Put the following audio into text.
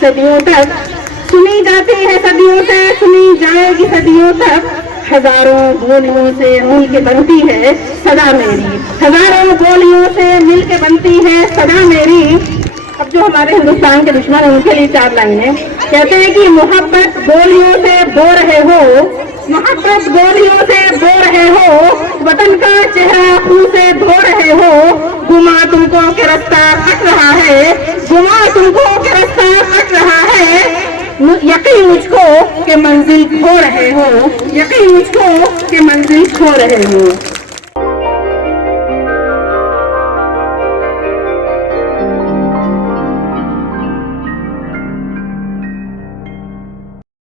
सदियों तक, सुनी जाती है सदियों से, सुनी जाएगी सदियों तक। हजारों बोलियों से मिल के बनती है सदा मेरी, हजारों बोलियों से मिल के बनती है सदा मेरी। अब जो हमारे हिंदुस्तान के दुश्मन हैं उनके लिए 4 लाइनें कहते हैं कि मोहब्बत बोलियों से बो रहे हो, मोहब्बत बोलियों से बो रहे हो, वतन का चेहरा खून से धो रहे हो। गुमा तुमको के रास्ता कट रहा है, गुमा तुमको के रास्ता कट रहा है। यकीन मुझको के मंजिल खो रहे हो, यकीन मुझको के मंजिल खो रहे हो।